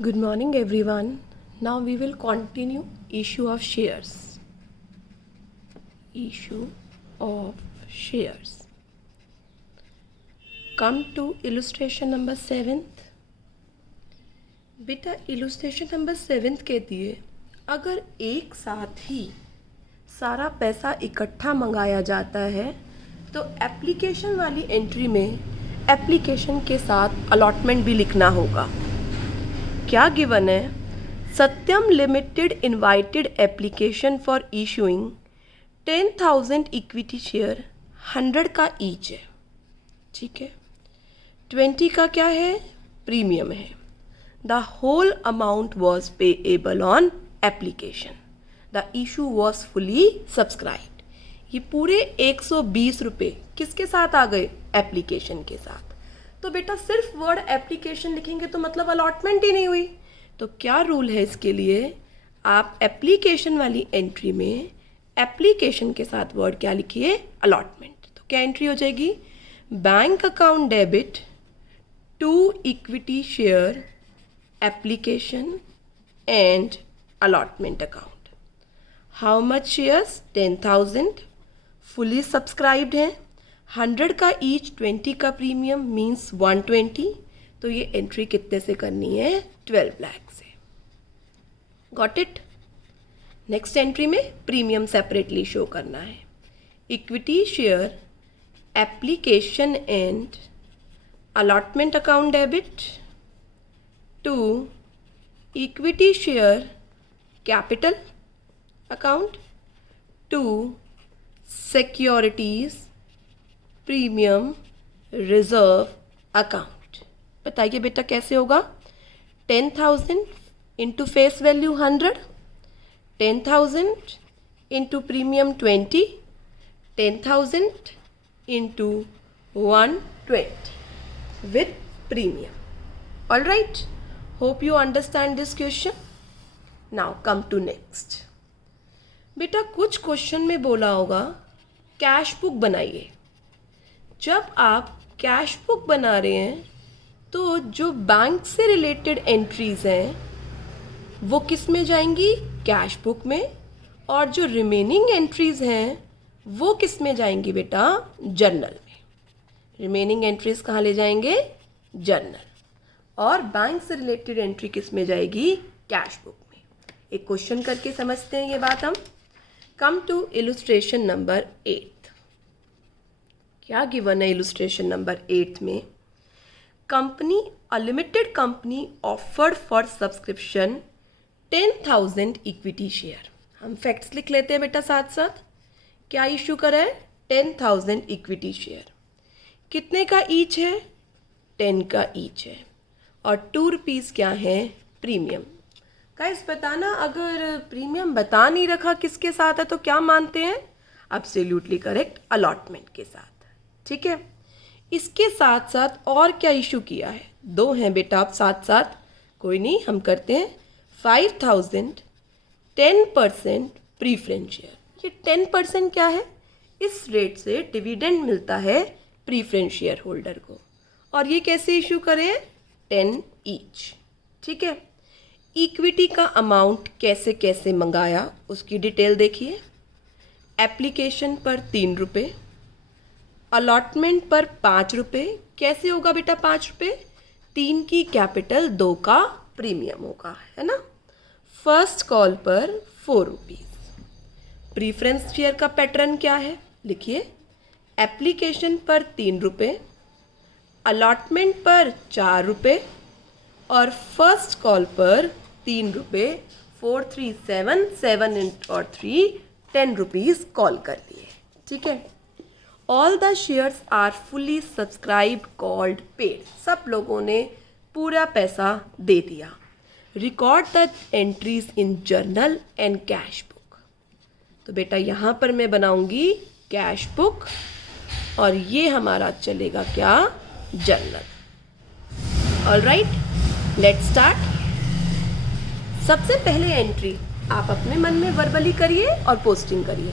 Good morning everyone. Now we will continue issue of shares. Issue of shares. Come to illustration number 7th. बेटा illustration number 7th कहती है अगर एक साथ ही सारा पैसा इकट्ठा मंगाया जाता है तो एप्लीकेशन वाली एंट्री में एप्लीकेशन के साथ अलॉटमेंट भी लिखना होगा. क्या गिवन है? Satyam limited invited application for issuing 10,000 equity share 100 का ईच है. ठीक है. 20 का क्या है? प्रीमियम है. The whole amount was payable on application. The issue was fully subscribed. ये पूरे 120 रुपये किसके साथ आ गए? एप्लीकेशन के साथ. तो बेटा सिर्फ वर्ड एप्लीकेशन लिखेंगे तो मतलब अलॉटमेंट ही नहीं हुई. तो क्या रूल है इसके लिए? आप एप्लीकेशन वाली एंट्री में एप्लीकेशन के साथ वर्ड क्या लिखिए? अलॉटमेंट. तो क्या एंट्री हो जाएगी? Bank account debit to equity share application and allotment account. How much shares? 10,000 fully subscribed हैं. 100 का ईच, 20 का प्रीमियम मीन्स 120. तो ये एंट्री कितने से करनी है? 12 लाख से. Got it. नेक्स्ट एंट्री में प्रीमियम सेपरेटली शो करना है. Equity share application and allotment account debit to equity share capital account to securities premium reserve account. बताइए बेटा कैसे होगा? 10,000 into face value 100, 10,000 into premium 20, 10,000 into 120 with premium. All right. Hope you understand this question. Now come to next. बेटा कुछ question में बोला होगा cash book बनाइए. जब आप कैश बुक बना रहे हैं तो जो बैंक से रिलेटेड एंट्रीज हैं वो किस में जाएंगी? कैश बुक में. और जो रिमेनिंग एंट्रीज हैं वो किस में जाएंगी बेटा? जर्नल में. रिमेनिंग एंट्रीज कहाँ ले जाएंगे? जर्नल. और बैंक से रिलेटेड एंट्री किस में जाएगी? कैश बुक में. एक क्वेश्चन करके समझते हैं ये बात हम. Come to illustration number 8. क्या गिवन है इलस्ट्रेशन नंबर 8 में? Company a limited company offered for subscription 10,000 equity share. हम फैक्ट्स लिख लेते हैं बेटा साथ साथ. क्या इशू करा है? 10,000 इक्विटी शेयर. कितने का ईच है? 10 का ईच है. और 2 रुपीज़ क्या है? प्रीमियम. गाइस बताना, अगर प्रीमियम बता नहीं रखा किसके साथ है तो क्या मानते हैं? एब्सोल्युटली करेक्ट, अलॉटमेंट के साथ. ठीक है. इसके साथ साथ और क्या इशू किया है? 2 हैं बेटा आप साथ साथ. कोई नहीं, हम करते हैं. 5,000 10% प्रीफरेंस शेयर. ये 10% क्या है? इस रेट से डिविडेंड मिलता है प्रीफरेंस शेयर होल्डर को. और ये कैसे इशू करें? 10 ईच. ठीक है. इक्विटी का अमाउंट कैसे कैसे मंगाया उसकी डिटेल देखिए. एप्लीकेशन पर 3 रुपये, अलॉटमेंट पर 5 रुपये. कैसे होगा बेटा 5 रुपये? 3 की कैपिटल, 2 का प्रीमियम होगा, है ना. फर्स्ट कॉल पर 4 रुपीज़. प्रीफरेंस शेयर का पैटर्न क्या है? लिखिए. एप्लीकेशन पर 3 रुपये, अलॉटमेंट पर 4 रुपये और फर्स्ट कॉल पर 3 रुपये. 4 3 7 7 और 3 10 रुपीज़ कॉल कर लिए. ठीक है. All the shares are fully subscribe called paid. सब लोगों ने पूरा पैसा दे दिया. Record the entries in journal and cash book. तो बेटा यहाँ पर मैं बनाऊंगी कैश बुक और ये हमारा चलेगा क्या? Journal. All right, let's start. सबसे पहले एंट्री आप अपने मन में वर्बली करिए और पोस्टिंग करिए.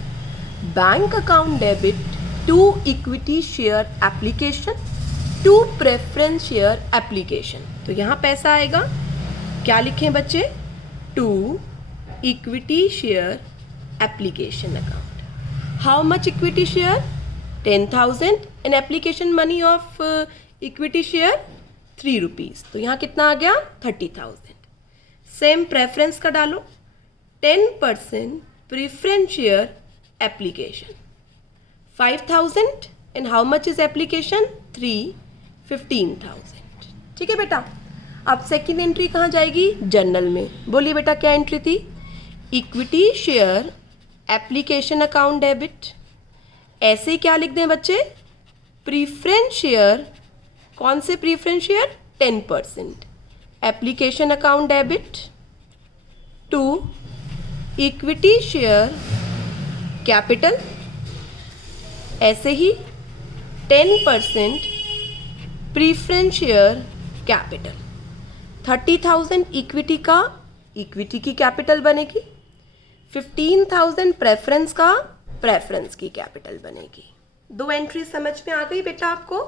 Bank account debit to equity share application to preference share application. तो यहाँ पैसा आएगा क्या लिखें बच्चे? To equity share application account. How much equity share? 10,000 and application money of equity share 3 rupees. तो यहाँ कितना आ गया? 30,000। सेम प्रेफरेंस का डालो, 10% preference share application 5,000 and how much is application? 3, 15,000। ठीक है बेटा। अब सेकेंड एंट्री कहाँ जाएगी? जर्नल में। बोलिए बेटा क्या एंट्री थी? Equity share application account debit. ऐसे क्या लिख दें बच्चे? Preference share. कौन से preference share? 10%। Application account debit to equity share capital. ऐसे ही 10% प्रीफरेंस शेयर कैपिटल। 30,000 इक्विटी का, इक्विटी की कैपिटल बनेगी। 15,000 प्रेफरेंस का, प्रेफरेंस की कैपिटल बनेगी। 2 एंट्री समझ में आ गई बेटा आपको?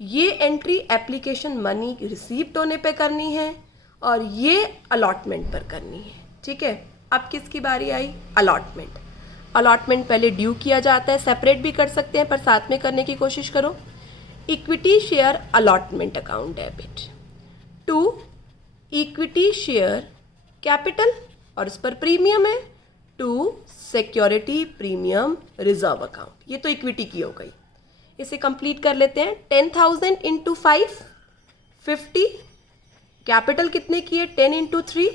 ये एंट्री एप्लीकेशन मनी रिसीव्ड होने पे करनी है और ये अलॉटमेंट पर करनी है। ठीक है। अब किसकी बारी आई? अलॉटमेंट। अलॉटमेंट पहले ड्यू किया जाता है, सेपरेट भी कर सकते हैं पर साथ में करने की कोशिश करो। Equity share allotment account debit to equity share capital और उस पर प्रीमियम है, to security premium reserve account. ये तो इक्विटी की हो गई। इसे कंप्लीट कर लेते हैं। 10,000 इंटू 5 50। कैपिटल कितने की है? 10 इंटू 3।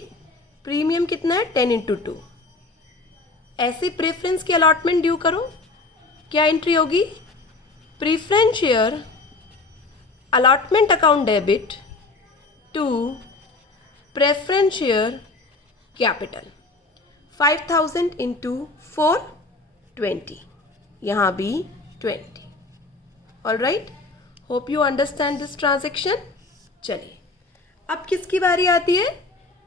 प्रीमियम कितना है? 10 इंटू 2। ऐसे प्रेफरेंस की अलॉटमेंट ड्यू करो। क्या एंट्री होगी? Preference share allotment account debit to preference share capital 5,000 into 4 20। यहाँ भी 20। All right, hope you understand this transaction. चलिए अब किसकी बारी आती है?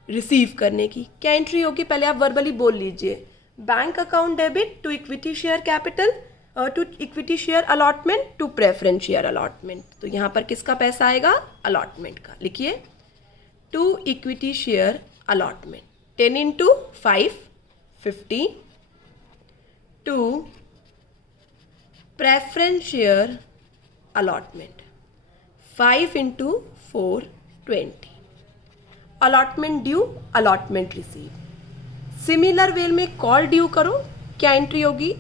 रिसीव करने की। क्या एंट्री होगी? पहले आप वर्बली बोल लीजिए। Bank account debit to equity share capital to equity share allotment to preference share allotment. तो यहाँ पर किसका पैसा आएगा? अलॉटमेंट का। लिखिए to equity share allotment 10 into 5 50 to preference share allotment 5 into 4 20। Allotment due, allotment receive. Similar way में call due करो। क्या एंट्री होगी?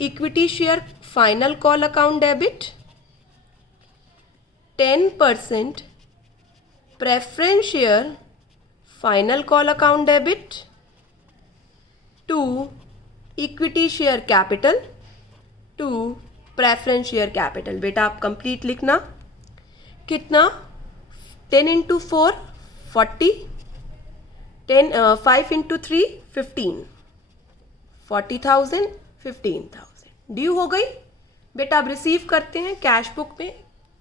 Equity share final call account debit 10% preference share final call account debit to equity share capital to preference share capital. बेटा आप complete लिखना। कितना? 10 into 4 40, 5 into 3 15। 40,000 15,000 due हो गई। बेटा अब रिसीव करते हैं कैश बुक में।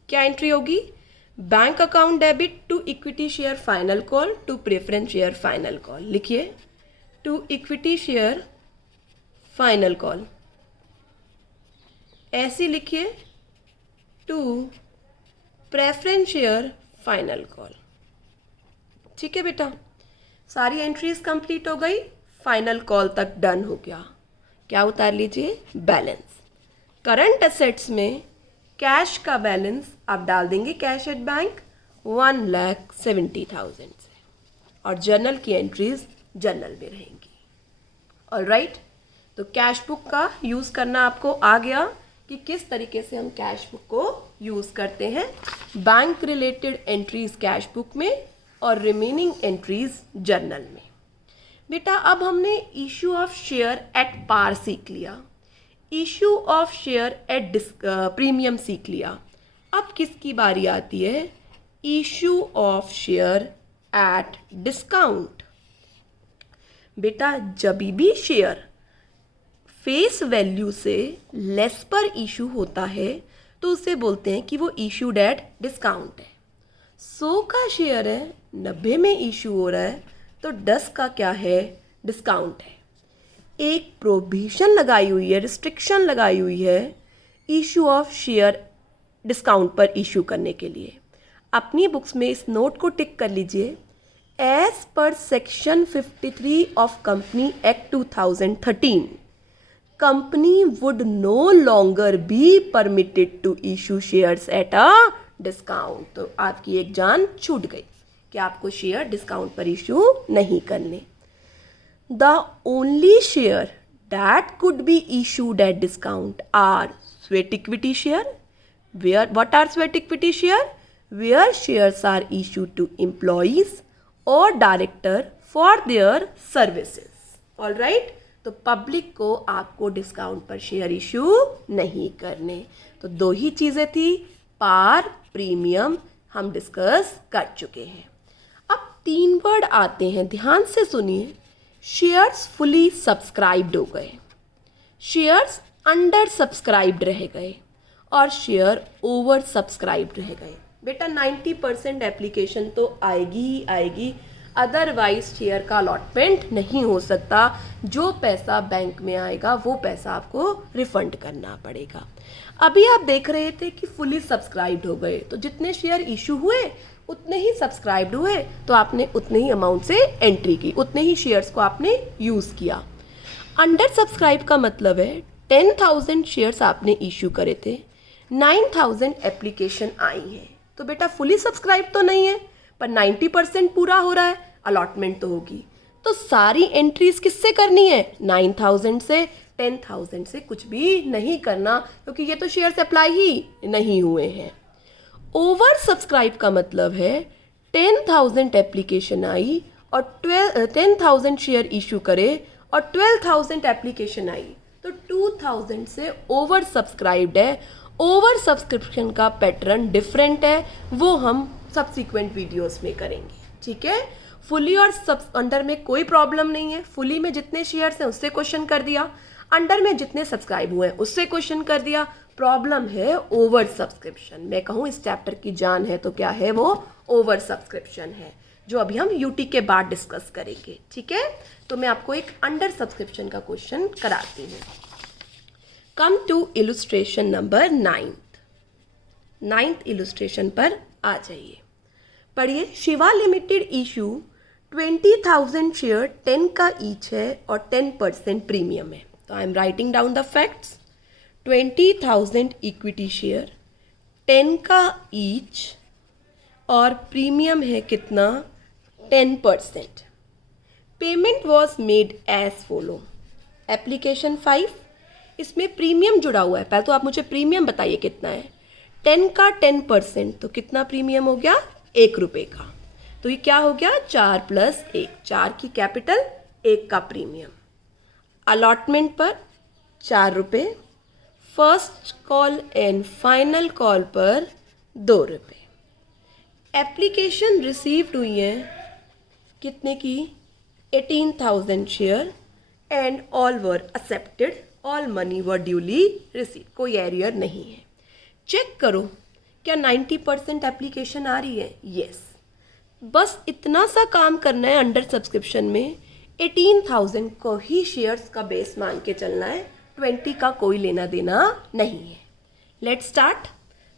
क्या एंट्री होगी? Bank account debit to equity share final call to preference share final call. लिखिए to equity share final call. ऐसे लिखिए to preference share final call. ठीक है बेटा, सारी एंट्रीज कंप्लीट हो गई। फाइनल कॉल तक डन हो गया। क्या उतार लीजिए? बैलेंस। करंट असेट्स में कैश का बैलेंस आप डाल देंगे कैश एट बैंक 1,70,000 से, और जर्नल की एंट्रीज जर्नल में रहेंगी। ऑलराइट, तो कैश बुक का यूज़ करना आपको आ गया कि किस तरीके से हम कैश बुक को यूज़ करते हैं। Bank related entries cash book में और रिमेनिंग एंट्रीज जर्नल में। बेटा अब हमने issue of share at par सीख लिया, issue of share at premium सीख लिया। अब किसकी बारी आती है? Issue of share at discount. बेटा जब भी शेयर फेस वैल्यू से लेस पर इशू होता है तो उसे बोलते हैं कि वो इशूड एट डिस्काउंट है। 100 का शेयर है, 90 में इशू हो रहा है, तो 10 का क्या है? डिस्काउंट है। एक प्रोविजन लगाई हुई है, रिस्ट्रिक्शन लगाई हुई है इशू ऑफ शेयर डिस्काउंट पर इशू करने के लिए। अपनी बुक्स में इस नोट को टिक कर लीजिए। As per section 53 of company act 2013 company would no longer be permitted to issue shares at a discount. तो आपकी एक जान छूट गई कि आपको शेयर डिस्काउंट पर इशू नहीं करने. The only share that could be issued at discount are sweat equity share. What are sweat equity share? Where shares are issued to employees or director for their services. All right? तो public को आपको discount पर share issue नहीं करने. तो दो ही चीज़ें थी, पार, प्रीमियम हम डिस्कस कर चुके हैं. अब 3 वर्ड आते हैं, ध्यान से सुनिए. शेयर्स फुली सब्सक्राइब्ड हो गए, शेयर्स अंडर सब्सक्राइब्ड रह गए और शेयर ओवर सब्सक्राइब्ड रह गए. बेटा 90% एप्लीकेशन तो आएगी ही आएगी, अदरवाइज शेयर का अलॉटमेंट नहीं हो सकता. जो पैसा बैंक में आएगा वो पैसा आपको रिफंड करना पड़ेगा. अभी आप देख रहे थे कि फुली सब्सक्राइब्ड हो गए, तो जितने शेयर इशू हुए उतने ही सब्सक्राइब्ड हुए, तो आपने उतने ही अमाउंट से एंट्री की, उतने ही शेयर्स को आपने यूज़ किया. अंडर सब्सक्राइब का मतलब है 10,000 शेयर्स आपने इशू करे थे, 9,000 एप्लीकेशन आई हैं, तो बेटा फुली सब्सक्राइब तो नहीं है पर 90% पूरा हो रहा है, अलॉटमेंट तो होगी. तो सारी एंट्रीज किससे करनी है? 9,000 से. 10,000 से कुछ भी नहीं करना, क्योंकि ये तो शेयर्स अप्लाई ही नहीं हुए हैं. ओवर सब्सक्राइब का मतलब है 10,000 एप्लीकेशन आई और 10,000 शेयर इशू करे और 12,000 एप्लीकेशन आई, तो 2,000 से ओवर सब्सक्राइब्ड है. ओवर सब्सक्रिप्शन का पैटर्न डिफरेंट है, वो हम सब्सिक्वेंट वीडियोस में करेंगे. ठीक है, फुली और अंडर में कोई प्रॉब्लम नहीं है. फुली में जितने शेयर्स हैं उससे क्वेश्चन कर दिया, अंडर में जितने सब्सक्राइब हुए हैं उससे क्वेश्चन कर दिया. प्रॉब्लम है ओवर सब्सक्रिप्शन. मैं कहूँ इस चैप्टर की जान है तो क्या है वो? ओवर सब्सक्रिप्शन है, जो अभी हम यूटी के बाद डिस्कस करेंगे. ठीक है, तो मैं आपको एक अंडर सब्सक्रिप्शन का क्वेश्चन कराती हूँ. Come to illustration number 9th illustration पर आ जाइए. पढ़िए. शिवा लिमिटेड इशू 20,000 शेयर 10 का ईच है और 10% प्रीमियम है. तो I am writing down the facts. 20,000 equity share, 10 का ईच और प्रीमियम है कितना? 10%. Payment was made as follow. Application 5, इसमें प्रीमियम जुड़ा हुआ है. पहले तो आप मुझे प्रीमियम बताइए कितना है. 10 का 10%, तो कितना प्रीमियम हो गया? 1 रुपये का. तो ये क्या हो गया? 4 + 1. 4 की कैपिटल, 1 का प्रीमियम. अलॉटमेंट पर 4 रुपये, first call and final call पर 2 रुपये. एप्लीकेशन रिसीव्ड हुई है कितने की? 18,000 share and all were accepted, all money were duly receive. कोई एरियर नहीं है. चेक करो क्या 90% एप्लीकेशन आ रही है? यस. बस इतना सा काम करना है अंडर सब्सक्रिप्शन में. 18,000 को ही शेयर्स का बेस मान के चलना है, 20 का कोई लेना देना नहीं है. Let's start.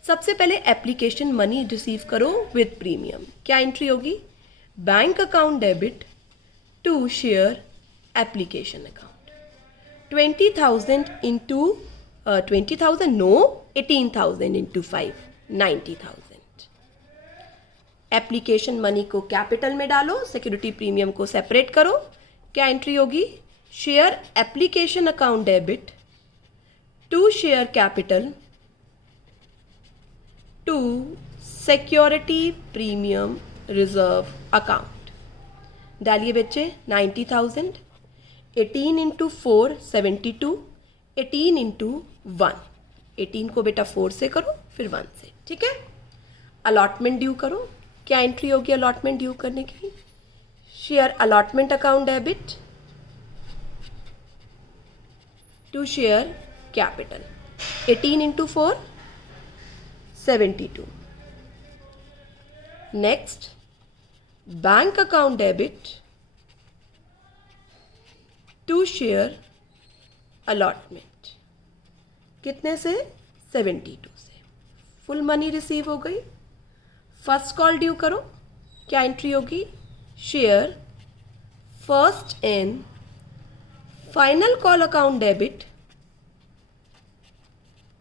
सबसे पहले एप्लीकेशन मनी रिसीव करो विद प्रीमियम. क्या एंट्री होगी? Bank account debit to share application account. 20,000 into 20,000 no 18,000 into 5, 90,000. Application money को कैपिटल में डालो, सिक्योरिटी प्रीमियम को सेपरेट करो. क्या एंट्री होगी? Share application account debit to share capital to security premium reserve account. डालिए बच्चे. 90,000, 18 इंटू 4 72, 18 इंटू 1. 18 को बेटा 4 से करो फिर 1 से. ठीक है. अलॉटमेंट ड्यू करो. क्या एंट्री होगी अलॉटमेंट ड्यू करने की? Share allotment account debit to share capital. 18 into 4 72. Next, bank account debit to share allotment. कितने से? 72 से. फुल मनी रिसीव हो गई. फर्स्ट कॉल ड्यू करो. क्या एंट्री होगी? Share first and final call account debit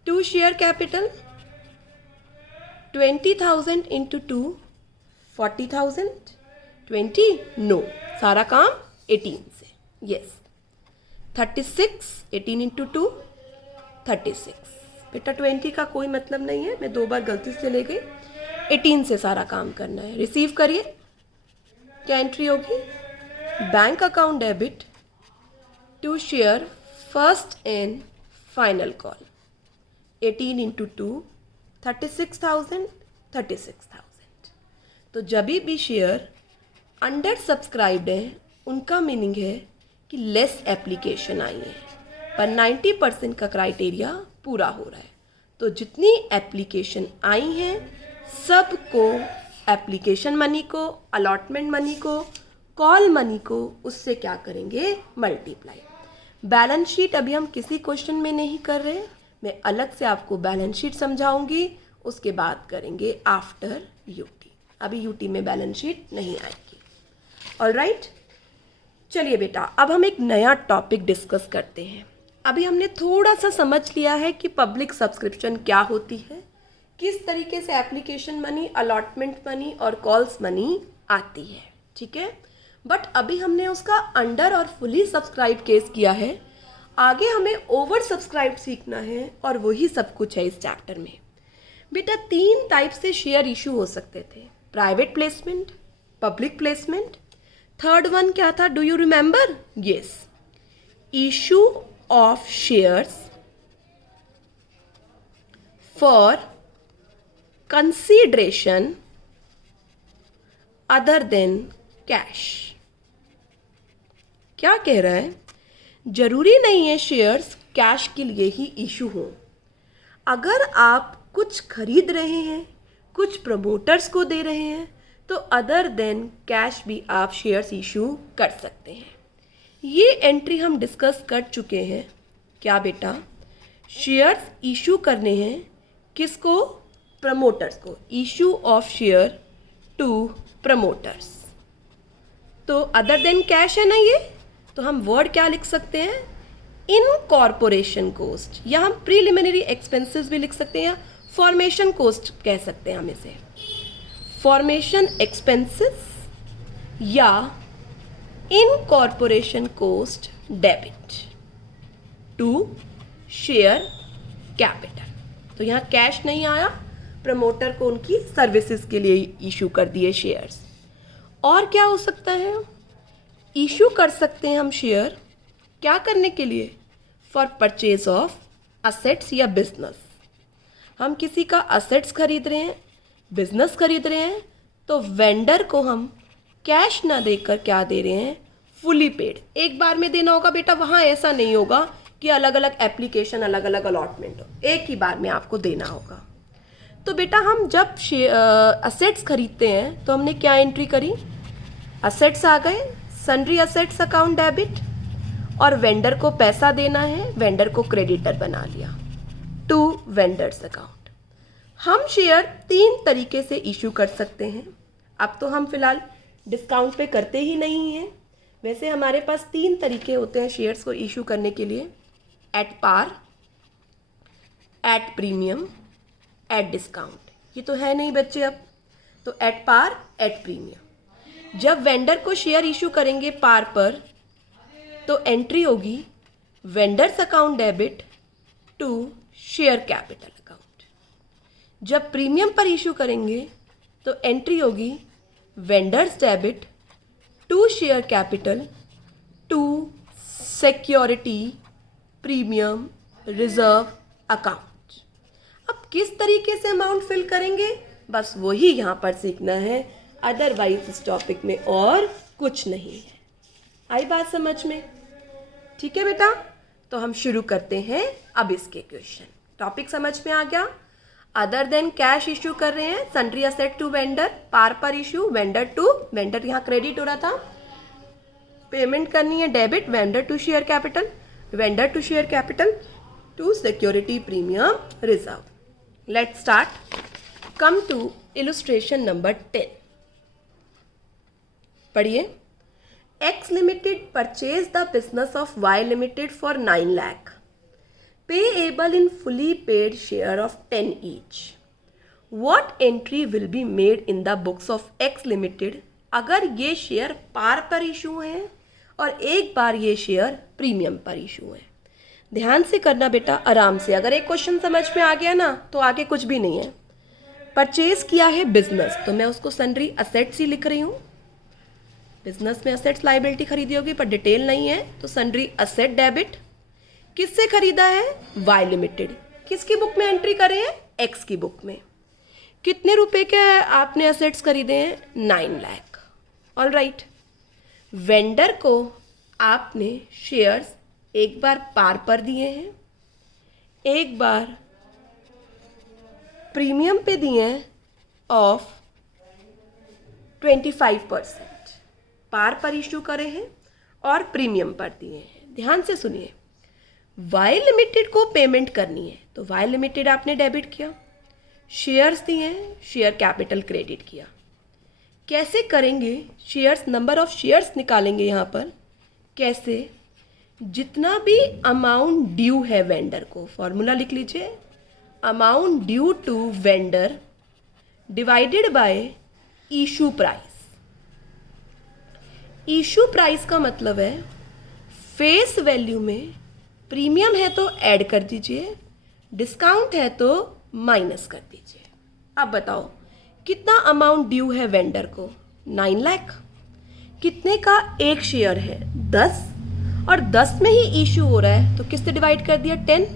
to share capital 20,000 into 2 40,000 20 no सारा काम 18 से यस 36 18 इंटू 2 36 बेटा 20 का कोई मतलब नहीं है, मैं 2 बार गलती से ले गई। 18 से सारा काम करना है। रिसीव करिए, क्या एंट्री होगी? Bank account debit to share first and final call 18 into 2 36,000 36,000। तो जब भी शेयर अंडर सब्सक्राइब्ड है उनका मीनिंग है कि लेस एप्लीकेशन आई है, पर 90% का क्राइटेरिया पूरा हो रहा है। तो जितनी एप्लीकेशन आई हैं सबको एप्लीकेशन मनी को, अलॉटमेंट मनी को, कॉल मनी को उससे क्या करेंगे? मल्टीप्लाई। बैलेंस शीट अभी हम किसी क्वेश्चन में नहीं कर रहे, मैं अलग से आपको बैलेंस शीट समझाऊंगी, उसके बाद करेंगे आफ्टर यूटी। अभी यूटी में बैलेंस शीट नहीं आएगी। ऑलराइट, चलिए बेटा अब हम एक नया टॉपिक डिस्कस करते हैं। अभी हमने थोड़ा सा समझ लिया है कि पब्लिक सब्सक्रिप्शन क्या होती है, किस तरीके से एप्लीकेशन मनी, अलॉटमेंट मनी और कॉल्स मनी आती है, ठीक है। बट अभी हमने उसका अंडर और फुली सब्सक्राइब केस किया है, आगे हमें ओवर सब्सक्राइब सीखना है और वही सब कुछ है इस चैप्टर में। बेटा 3 टाइप से शेयर इशू हो सकते थे, private placement, public placement, third one क्या था? Do you remember? Yes, issue of shares for consideration other than cash. क्या कह रहा है? जरूरी नहीं है शेयर्स कैश के लिए ही इशू हो। अगर आप कुछ खरीद रहे हैं, कुछ प्रमोटर्स को दे रहे हैं, तो अदर देन कैश भी आप शेयर्स इशू कर सकते हैं। ये एंट्री हम डिस्कस कर चुके हैं। क्या बेटा? शेयर्स इशू करने हैं किसको? प्रमोटर्स को। Issue of share to promoters. तो अदर देन कैश है ना ये, तो हम वर्ड क्या लिख सकते हैं? इनकॉर्पोरेशन कोस्ट, या हम प्रीलिमिनरी एक्सपेंसेस भी लिख सकते हैं, या फॉर्मेशन कोस्ट कह सकते हैं हम इसे। फॉर्मेशन एक्सपेंसेस या incorporation cost debit to share capital. तो यहाँ कैश नहीं आया, प्रमोटर को उनकी सर्विसेज के लिए इशू कर दिए शेयर्स। और क्या हो सकता है? इशू कर सकते हैं हम शेयर क्या करने के लिए? फॉर परचेज ऑफ असेट्स या बिजनेस। हम किसी का असेट्स खरीद रहे हैं, बिजनेस खरीद रहे हैं, तो वेंडर को हम कैश ना देकर क्या दे रहे हैं? Fully paid. एक बार में देना होगा बेटा, वहाँ ऐसा नहीं होगा कि अलग अलग एप्लीकेशन, अलग अलग अलॉटमेंट हो, एक ही बार में आपको देना होगा। तो बेटा हम जब असेट्स खरीदते हैं तो हमने क्या एंट्री करी? असेट्स आ गए, सन्ड्री असेट्स अकाउंट डेबिट, और वेंडर को पैसा देना है, वेंडर को क्रेडिटर बना लिया टू वेंडर्स अकाउंट। हम शेयर 3 तरीके से इशू कर सकते हैं। अब तो हम फिलहाल डिस्काउंट पे करते ही नहीं हैं, वैसे हमारे पास 3 तरीके होते हैं शेयर्स को इशू करने के लिए: at par, at premium, at discount. ये तो है नहीं बच्चे अब, तो एट पार, एट प्रीमियम। जब वेंडर को शेयर इशू करेंगे पार पर, तो एंट्री होगी vendor's account debit to share capital account. जब प्रीमियम पर इशू करेंगे तो एंट्री होगी vendor's debit to share capital to security premium reserve account. अब किस तरीके से अमाउंट फिल करेंगे, बस वही यहाँ पर सीखना है, अदरवाइज इस टॉपिक में और कुछ नहीं है। आई बात समझ में? ठीक है बेटा, तो हम शुरू करते हैं अब इसके क्वेश्चन। टॉपिक समझ में आ गया? अदर देन कैश इशू कर रहे हैं, sundry asset to vendor, par पर इशू, वेंडर टू वेंडर, यहाँ क्रेडिट हो रहा था, पेमेंट करनी है debit, vendor to share capital, vendor to share capital to security premium reserve. Let's start. Come to illustration number 10। पढ़िए। X Limited purchased the business of Y Limited for 9 lakh, payable in fully paid share of 10 each. What entry will be made in the books of X Limited अगर ये share पार पर issue हैं और एक बार ये share premium पर issue है? ध्यान से करना बेटा, आराम से। अगर एक क्वेश्चन समझ में आ गया ना तो आगे कुछ भी नहीं है। परचेज किया है बिजनेस, तो मैं उसको सन्ड्री असेट्स ही लिख रही हूँ। बिजनेस में असेट्स लाइबिलिटी खरीदी होगी पर डिटेल नहीं है, तो सन्ड्री असेट डेबिट। किससे खरीदा है? Y limited. किसकी बुक में एंट्री करे हैं? एक्स की बुक में। कितने रुपए के आपने असेट्स खरीदे हैं? 9 लाख। All right. वेंडर को आपने शेयर्स एक बार पार पर दिए हैं, एक बार प्रीमियम पे दिए हैं ऑफ 25%। पार पर इशू करे हैं और प्रीमियम पर दिए हैं। ध्यान से सुनिए, वाई लिमिटेड को पेमेंट करनी है तो वाई लिमिटेड आपने डेबिट किया, शेयर्स दिए हैं, शेयर कैपिटल क्रेडिट किया। कैसे करेंगे? शेयर्स, नंबर ऑफ शेयर्स निकालेंगे यहाँ पर। कैसे? जितना भी अमाउंट ड्यू है वेंडर को, फॉर्मूला लिख लीजिए, amount due to vendor divided by issue price. Issue price का मतलब है फेस वैल्यू में प्रीमियम है तो ऐड कर दीजिए, डिस्काउंट है तो माइनस कर दीजिए। अब बताओ कितना अमाउंट ड्यू है वेंडर को? 9 लाख। कितने का एक शेयर है? 10, और 10 में ही इशू हो रहा है तो किससे डिवाइड कर दिया? 10।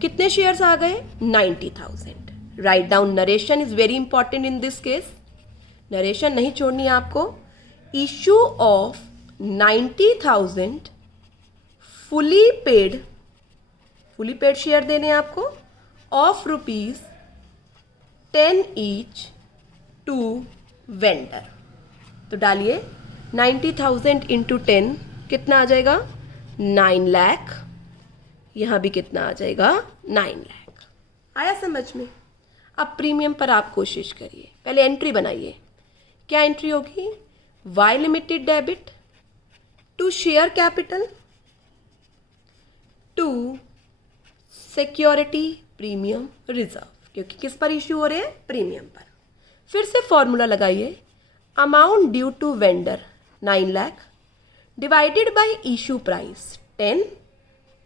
कितने शेयर्स आ गए? 90,000। Write down. Narration is very important in this case. Narration नहीं छोड़नी है आपको। Issue of 90,000 fully paid share देने आपको of rupees 10 each to vendor. तो डालिए 90,000 इंटू 10 कितना आ जाएगा? 9 लाख। यहाँ भी कितना आ जाएगा? 9 लाख। आया समझ में? अब प्रीमियम पर आप कोशिश करिए। पहले एंट्री बनाइए। क्या एंट्री होगी? Y limited debit to share capital to security premium reserve, क्योंकि किस पर इश्यू हो रहे हैं? प्रीमियम पर। फिर से फॉर्मूला लगाइए, amount due to vendor 9 lakh divided by issue price 10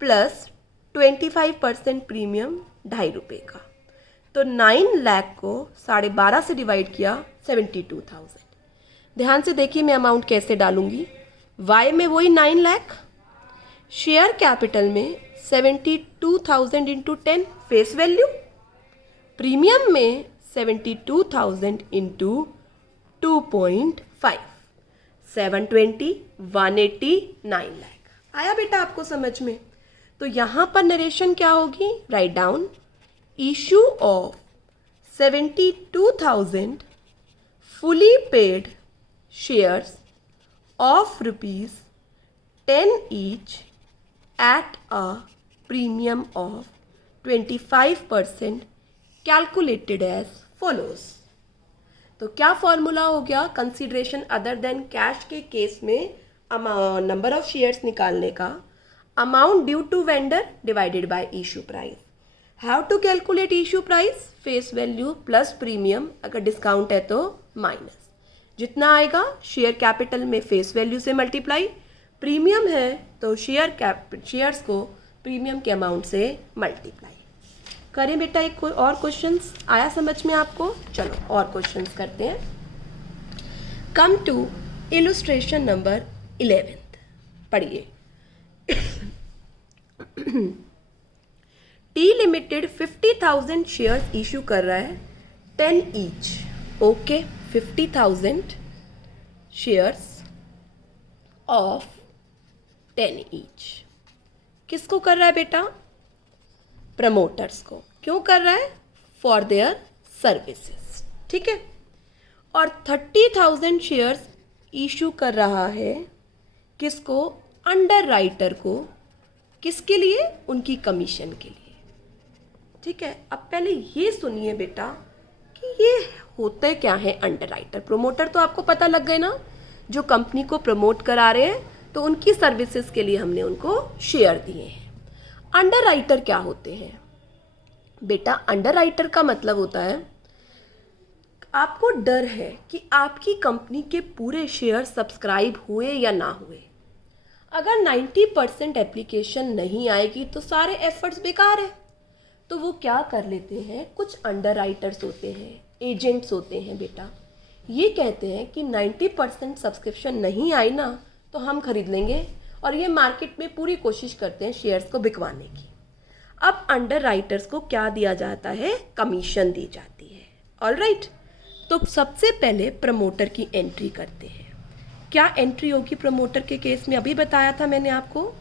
plus 25% premium 2.5 रुपये का। तो 9 लाख को 12.5 से डिवाइड किया 72,000। ध्यान से देखिए मैं अमाउंट कैसे डालूंगी। वाई में वही 9 लाख, शेयर कैपिटल में 72,000 इंटू 10 फेस वैल्यू, प्रीमियम में 72,000 इंटू 2.5, 720, 180, 9 लाख। आया बेटा आपको समझ में? तो यहाँ पर नरेशन क्या होगी? Write down, issue of 72,000 fully paid shares of rupees 10 each at a premium of 25% calculated as follows। तो क्या फॉर्मूला हो गया? कंसीडरेशन अदर देन कैश के केस में नंबर ऑफ शेयर्स निकालने का, amount due to vendor divided by issue price. How to calculate issue price? Face value plus premium, अगर discount है तो माइनस। जितना आएगा शेयर कैपिटल में फेस वैल्यू से मल्टीप्लाई, प्रीमियम है तो शेयर्स को प्रीमियम के अमाउंट से मल्टीप्लाई करें। बेटा एक कोई और क्वेश्चंस आया समझ में आपको? चलो और क्वेश्चंस करते हैं। Come to illustration number 11। पढ़िए। टी लिमिटेड 50,000 शेयर्स इशू कर रहा है 10 each. Okay, 50,000 shares of 10 each. किसको कर रहा है बेटा? प्रमोटर्स को। क्यों कर रहा है? For their services. ठीक है। और 30,000 शेयर्स इशू कर रहा है किसको? अंडर राइटर को। किसके लिए? उनकी कमीशन के लिए। ठीक है। अब पहले ये सुनिए बेटा कि ये होते क्या है अंडर राइटर। प्रोमोटर तो आपको पता लग गए ना जो कंपनी को प्रमोट करा रहे हैं, तो उनकी सर्विसेज के लिए हमने उनको शेयर दिए हैं। अंडरराइटर क्या होते हैं बेटा? अंडरराइटर का मतलब होता है आपको डर है कि आपकी कंपनी के पूरे शेयर सब्सक्राइब हुए या ना हुए। अगर 90% एप्लीकेशन नहीं आएगी तो सारे एफर्ट्स बेकार है। तो वो क्या कर लेते हैं, कुछ अंडरराइटर्स होते हैं, एजेंट्स होते हैं बेटा, ये कहते हैं कि 90% सब्सक्रिप्शन नहीं आई ना तो हम खरीद लेंगे, और ये मार्केट में पूरी कोशिश करते हैं शेयर्स को बिकवाने की। अब अंडरराइटर्स को क्या दिया जाता है? कमीशन दी जाती है। ऑलराइट, तो सबसे पहले प्रमोटर की एंट्री करते हैं। क्या एंट्री होगी प्रमोटर के केस में? अभी बताया था मैंने आपको,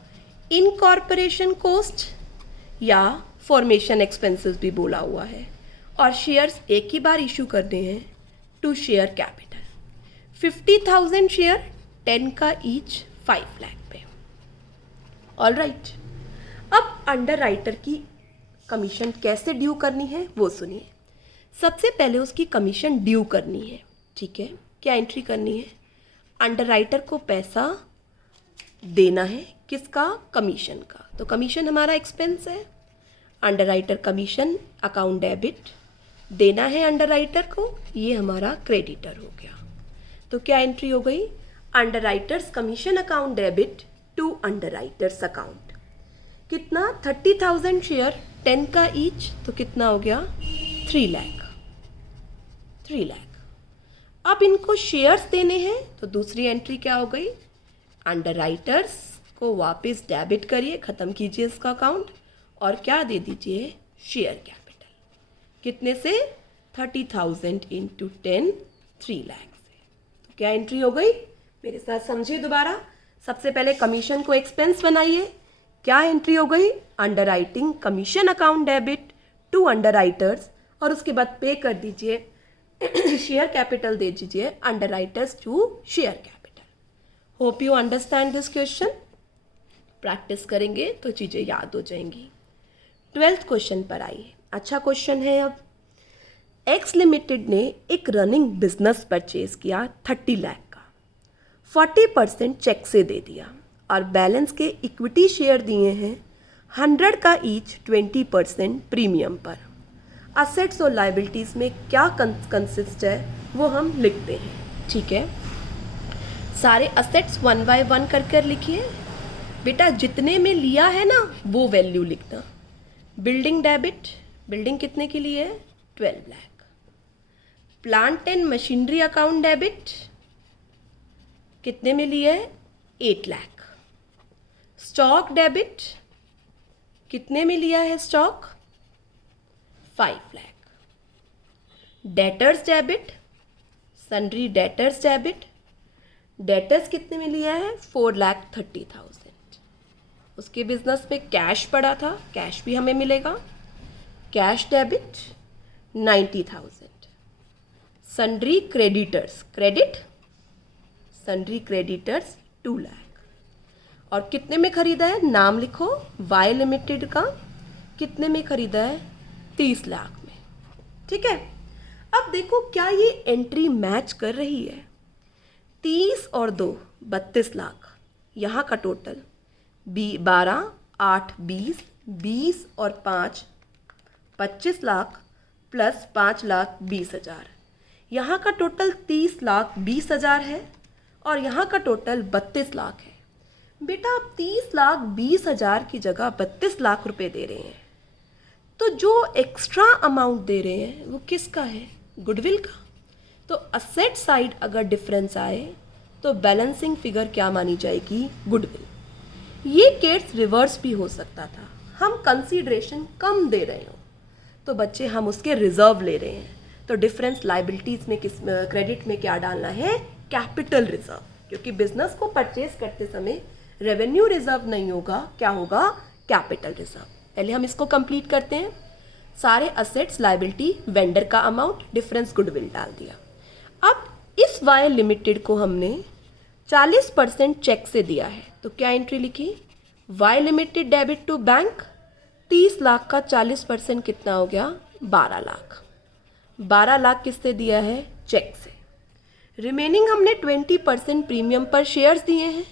इनकॉर्पोरेशन कॉस्ट या फॉर्मेशन एक्सपेंसेस भी बोला हुआ है, और शेयर्स एक ही बार इशू करने हैं टू शेयर कैपिटल। 50,000 शेयर, 10 का ईच, 5 लाख पे। ऑलराइट, अब अंडरराइटर की कमीशन कैसे ड्यू करनी है वो सुनिए। सबसे पहले उसकी कमीशन ड्यू करनी है, ठीक है? क्या एंट्री करनी है? अंडरराइटर को पैसा देना है, किसका? कमीशन का। तो कमीशन हमारा एक्सपेंस है, अंडरराइटर कमीशन अकाउंट डेबिट देना है अंडरराइटर को, ये हमारा क्रेडिटर हो गया। तो क्या एंट्री हो गई? Underwriters commission account debit to underwriters account. कितना? 30,000 शेयर, 10 का ईच, तो कितना हो गया? 3 लाख। 3 लाख। अब इनको शेयर्स देने हैं, तो दूसरी एंट्री क्या हो गई? अंडरराइटर्स को वापस डेबिट करिए, ख़त्म कीजिए इसका अकाउंट, और क्या दे दीजिए? Share capital. कितने से? 30,000 इंटू 10, 3 लाख से। तो क्या एंट्री हो गई? मेरे साथ समझिए दोबारा। सबसे पहले कमीशन को एक्सपेंस बनाइए। क्या एंट्री हो गई? Underwriting commission account debit to underwriters, और उसके बाद पे कर दीजिए शेयर कैपिटल दे दीजिए underwriters to share capital. Hope you understand this question. Practice करेंगे तो चीज़ें याद हो जाएंगी। 12th क्वेश्चन पर आइए। अच्छा क्वेश्चन है। अब एक्स लिमिटेड ने एक रनिंग बिजनेस परचेज किया 30 लाख का, 40% चेक से दे दिया, और बैलेंस के इक्विटी शेयर दिए हैं 100 का ईच, 20% प्रीमियम पर। असेट्स और लाइबिलिटीज़ में क्या कंसिस्ट है वो हम लिखते हैं, ठीक है? सारे असेट्स 1 बाय 1 कर कर लिखिए बेटा। जितने में लिया है ना वो वैल्यू लिखना। बिल्डिंग डेबिट, बिल्डिंग कितने की लिए है? 12 lakh. Plant and machinery account debit कितने में लिया है? 8 लाख। स्टॉक डेबिट कितने में लिया है stock? 5 lakh. Debtors debit, sundry debtors debit, debtors कितने में लिया है? 4,30,000। उसके बिजनेस में कैश पड़ा था, कैश भी हमें मिलेगा। Cash debit 90,000। Sundry creditors, credit sundry creditors 2 lakh. और कितने में खरीदा है? नाम लिखो, वाई लिमिटेड का कितने में खरीदा है? 30 लाख में, ठीक है? अब देखो क्या ये एंट्री मैच कर रही है? 30 और 2 32 लाख, यहाँ का टोटल 12, 8, 20, 20 और 5 25 लाख प्लस 5 लाख 20,000। यहाँ का टोटल 30 लाख 20,000 है, और यहाँ का टोटल 32 लाख है। बेटा आप 30 लाख 20,000 की जगह 32 लाख रुपए दे रहे हैं, तो जो एक्स्ट्रा अमाउंट दे रहे हैं वो किसका है? गुडविल का। तो असेट साइड अगर डिफरेंस आए तो बैलेंसिंग फिगर क्या मानी जाएगी? गुडविल। ये केस रिवर्स भी हो सकता था, हम कंसीडरेशन कम दे रहे हो तो बच्चे हम उसके रिजर्व ले रहे हैं, तो डिफरेंस लाइबिलिटीज़ में किस क्रेडिट में क्या डालना है? कैपिटल रिजर्व, क्योंकि बिजनेस को परचेज करते समय रेवेन्यू रिजर्व नहीं होगा, क्या होगा? Capital reserve. पहले हम इसको कंप्लीट करते हैं। सारे असेट्स, लायबिलिटी, वेंडर का अमाउंट, डिफरेंस गुडविल डाल दिया। अब इस वाई लिमिटेड को हमने 40% चेक से दिया है, तो क्या एंट्री लिखी? Y limited debit to bank, 30 lakh का 40% कितना हो गया? 12 लाख। 12 लाख किससे दिया है? चेक से। रिमेनिंग हमने 20% प्रीमियम पर शेयर्स दिए हैं।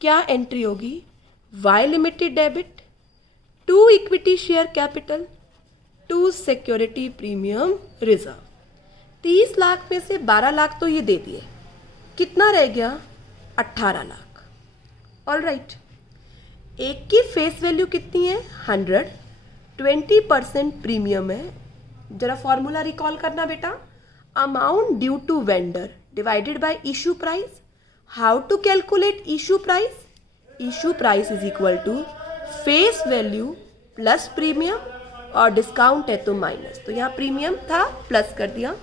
क्या एंट्री होगी? Y limited debit, to equity share capital, to security premium reserve. 30 lakh में से 12 लाख तो ये दे दिए, कितना रह गया? 18 लाख। ऑल राइट, एक की फेस वैल्यू कितनी है? 100, 20% प्रीमियम है। जरा फॉर्मूला रिकॉल करना बेटा, amount due to vendor divided by issue price. How to calculate issue price? Issue price is equal to face value plus premium, और डिस्काउंट है तो माइनस, तो यहाँ प्रीमियम था प्लस कर दिया।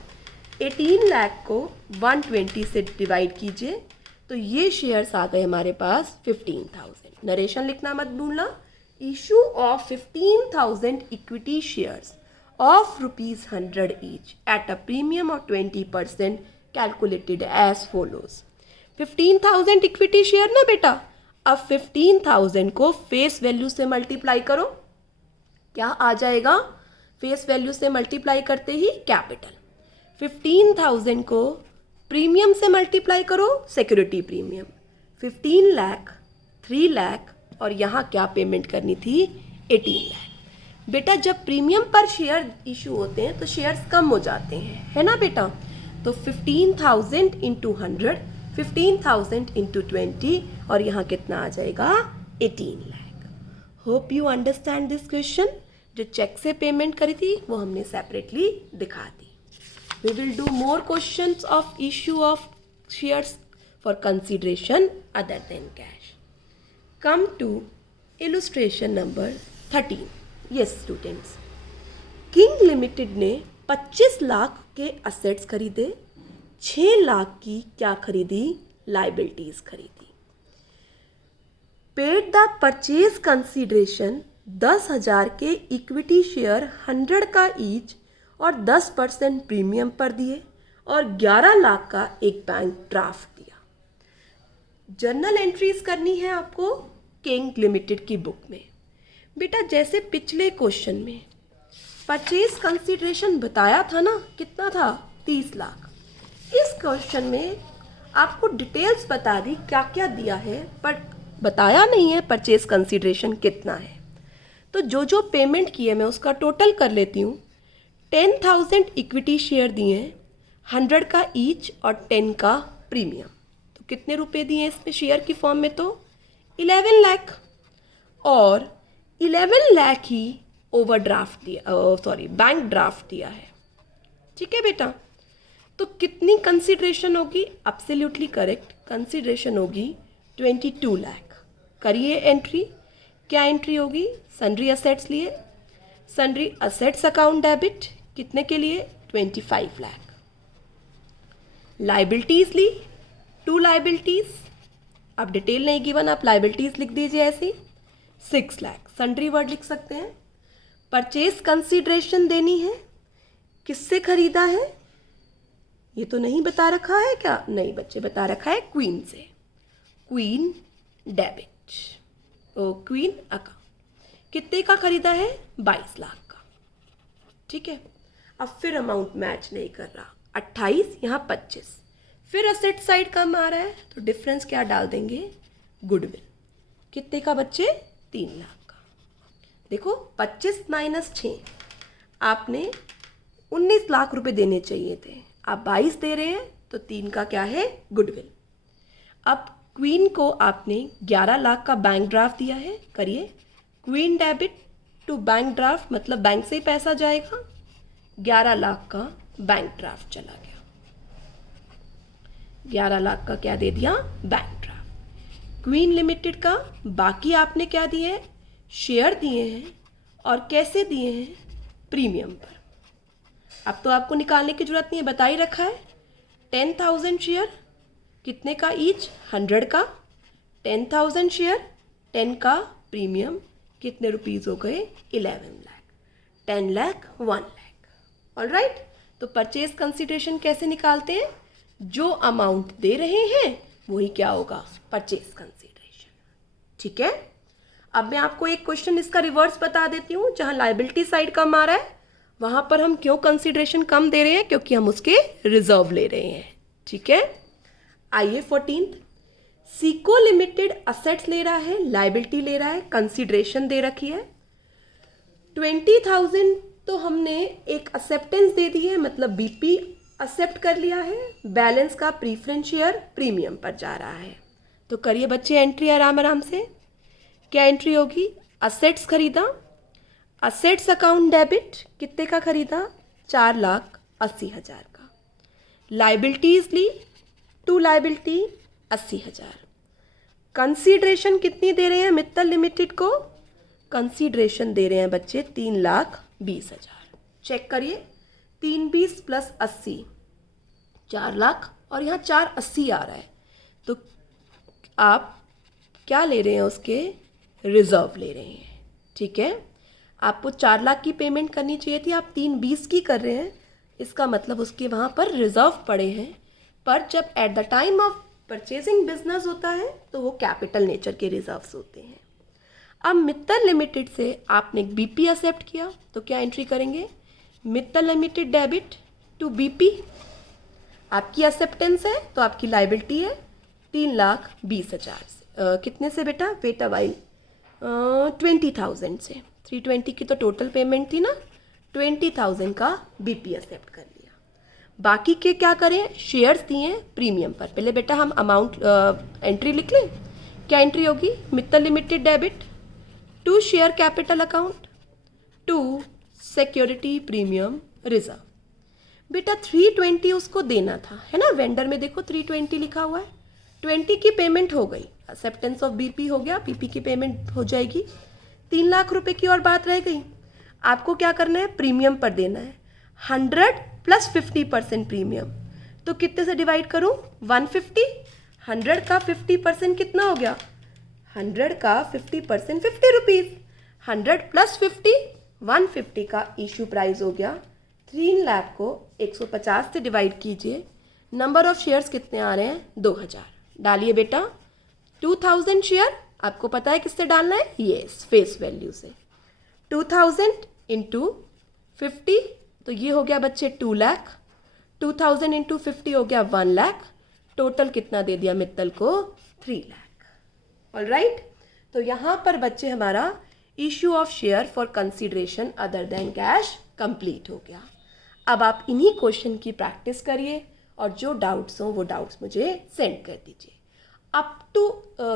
18 लाख को 120 से डिवाइड कीजिए तो ये शेयर्स आ गए हमारे पास 15,000। नरेशन लिखना मत भूलना। Issue of 15,000 equity shares of ₹100 each at a premium of 20% calculated as follows. 15,000 equity share ना बेटा, अब 15,000 को फेस वैल्यू से मल्टीप्लाई करो। क्या आ जाएगा? फेस वैल्यू से मल्टीप्लाई करते ही कैपिटल। 15,000 को प्रीमियम से मल्टीप्लाई करो, सिक्योरिटी प्रीमियम। 15 लाख, 3 लाख, और यहाँ क्या पेमेंट करनी थी? 18 लाख। बेटा जब प्रीमियम पर शेयर इशू होते हैं तो शेयर्स कम हो जाते हैं, है ना बेटा? तो 15,000 इंटू 100, 15,000 इंटू 20, और यहाँ कितना आ जाएगा? 18 lakh. Hope you understand this question. जो चेक से पेमेंट करी थी वो हमने सेपरेटली दिखा दी। We will do more questions of issue of shares for consideration other than cash. Come to illustration number 13. Yes students, King Limited ने 25 लाख के assets खरीदे, 6 लाख की क्या खरीदी? liabilities खरीदी। Paid the purchase consideration 10,000 के इक्विटी शेयर 100 का ईच और 10% प्रीमियम पर दिए, और 11 लाख का एक बैंक ड्राफ्ट दिया। जर्नल एंट्रीज करनी है आपको किंग लिमिटेड की बुक में। बेटा जैसे पिछले क्वेश्चन में परचेज कंसीडरेशन बताया था ना, कितना था? 30 लाख। इस क्वेश्चन में आपको डिटेल्स बता दी क्या क्या दिया है, पर बताया नहीं है परचेज कंसीडरेशन कितना है। तो जो जो पेमेंट की है मैं उसका टोटल कर लेती हूँ। 10,000 इक्विटी शेयर दिए, 100 का ईच और 10 का प्रीमियम, तो कितने रुपए दिए इसमें शेयर की फॉर्म में? तो 11 लाख, और 11 लाख ही ओवरड्राफ्ट दिया, सॉरी बैंक ड्राफ्ट दिया है। ठीक है बेटा, तो कितनी कंसीडरेशन होगी? एब्सोल्युटली करेक्ट, कंसीडरेशन होगी 22 लाख। करिए एंट्री। क्या एंट्री होगी? सन्ड्री असेट्स लिए, सन्ड्री असेट्स अकाउंट डेबिट, कितने के लिए? 25 लाख। लाइबिलिटीज ली, 2 लाइबिलिटीज, अब डिटेल नहीं गिवन, आप लाइबिलिटीज लिख दीजिए ऐसे। 6 लाख, सन्ड्री वर्ड लिख सकते हैं। परचेज कंसीडरेशन देनी है, किससे खरीदा है? ये तो नहीं बता रखा है क्या? नहीं बच्चे, बता रखा है क्वीन से। क्वीन डेबिट, ओ क्वीन अकाउंट। कितने का खरीदा है? 22 लाख का। ठीक है, अब फिर अमाउंट मैच नहीं कर रहा, 28, यहाँ 25, फिर असेट साइड कम आ रहा है तो डिफरेंस क्या डाल देंगे? गुडविल। कितने का बच्चे? 3 लाख का। देखो 25 माइनस 6, आपने 19 लाख रुपए देने चाहिए थे, आप 22 दे रहे हैं, तो 3 का क्या है? गुडविल। अब क्वीन को आपने 11 लाख का बैंक ड्राफ्ट दिया है, करिए Queen debit to bank draft, मतलब बैंक से ही पैसा जाएगा। 11 लाख का बैंक ड्राफ्ट चला गया, 11 लाख का क्या दे दिया? Bank draft. क्वीन लिमिटेड का बाकी आपने क्या दिए? शेयर दिए हैं, और कैसे दिए हैं? प्रीमियम पर। अब तो आपको निकालने की जरूरत नहीं है, बता ही रखा है। 10,000 शेयर, कितने का ईच? 100 का। 10,000 शेयर, 10 का प्रीमियम, कितने रुपीज़ हो गए? 11 लाख। 10 लाख, 1 लाख। ऑल राइट, तो परचेज कंसीडरेशन कैसे निकालते हैं? जो अमाउंट दे रहे हैं वही क्या होगा? Purchase consideration. ठीक है, अब मैं आपको एक क्वेश्चन इसका रिवर्स बता देती हूँ। जहाँ लाइबिलिटी साइड कम आ रहा है वहाँ पर हम क्यों कंसीडरेशन कम दे रहे हैं? क्योंकि हम उसके रिजर्व ले रहे हैं। ठीक है। आइए 14th, सीको लिमिटेड असेट्स ले रहा है, लाइबिलिटी ले रहा है, कंसिडरेशन दे रखी है 20,000, तो हमने एक एक्सेप्टेंस दे दी है, मतलब बीपी एक्सेप्ट कर लिया है, बैलेंस का प्रीफरेंस शेयर प्रीमियम पर जा रहा है। तो करिए बच्चे एंट्री आराम आराम से। क्या एंट्री होगी? असेट्स खरीदा, असेट्स अकाउंट डेबिट कितने का खरीदा? 4,80,000 का। लाइबिलिटीज ली, टू लाइबिलिटी 80,000। कंसीडरेशन कितनी दे रहे हैं मित्तल लिमिटेड को? कंसीडरेशन दे रहे हैं बच्चे 3,20,000। चेक करिए, 320 प्लस 80 4 लाख, और यहाँ 480 आ रहा है, तो आप क्या ले रहे हैं? उसके रिजर्व ले रहे हैं। ठीक है, आपको 4 लाख की पेमेंट करनी चाहिए थी, आप 320 की कर रहे हैं, इसका मतलब उसके वहाँ पर रिजर्व पड़े हैं। पर जब at the time of purchasing business होता है तो वो कैपिटल नेचर के रिजर्व्स होते हैं। अब मित्तल लिमिटेड से आपने बीपी एक्सेप्ट किया, तो क्या एंट्री करेंगे? Mittal limited debit to BP, आपकी एक्सेप्टेंस है तो आपकी लाइबिलिटी है 3,20,000 से। कितने से बेटा? वेट अ वाइल, 20,000 से। 320 की तो टोटल पेमेंट थी ना, 20,000 का बीपी एक्सेप्ट कर लिया। बाकी के क्या करें? शेयर्स दिए प्रीमियम पर। पहले बेटा हम अमाउंट एंट्री लिख लें। क्या एंट्री होगी? Mittal limited debit to share capital account to security premium reserve. बेटा 320 उसको देना था, है ना, वेंडर में देखो 320 लिखा हुआ है, 20 की पेमेंट हो गई, एक्सेप्टेंस ऑफ बीपी हो गया, बीपी की पेमेंट हो जाएगी, 3 लाख रुपए की और बात रह गई। आपको क्या करना है? प्रीमियम पर देना है 100 प्लस 50% प्रीमियम। तो कितने से डिवाइड करूं? 150। 100 का 50% कितना हो गया? 100 का 50% 50 रुपीज़। 100 प्लस 50 150 का इशू प्राइस हो गया। 3 लाख को 150 से डिवाइड कीजिए, नंबर ऑफ शेयर्स कितने आ रहे हैं? 2000। डालिए बेटा 2000 शेयर, आपको पता है किससे डालना है? यस, फेस वैल्यू से। 2000 इंटू 50, तो ये हो गया बच्चे 2 लाख। 2000 इंटू 50 हो गया 1 लाख। टोटल कितना दे दिया मित्तल को? 3 लाख। ऑलराइट, तो यहाँ पर बच्चे हमारा issue of share for consideration other than cash complete हो गया। अब आप इन्हीं क्वेश्चन की प्रैक्टिस करिए और जो डाउट्स हों वो डाउट्स मुझे सेंड कर दीजिए। अप टू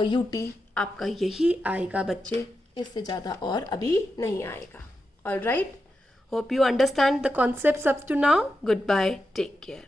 यूटी आपका यही आएगा बच्चे, इससे ज़्यादा और अभी नहीं आएगा। Alright, hope you understand the concepts up to now. Goodbye, take care.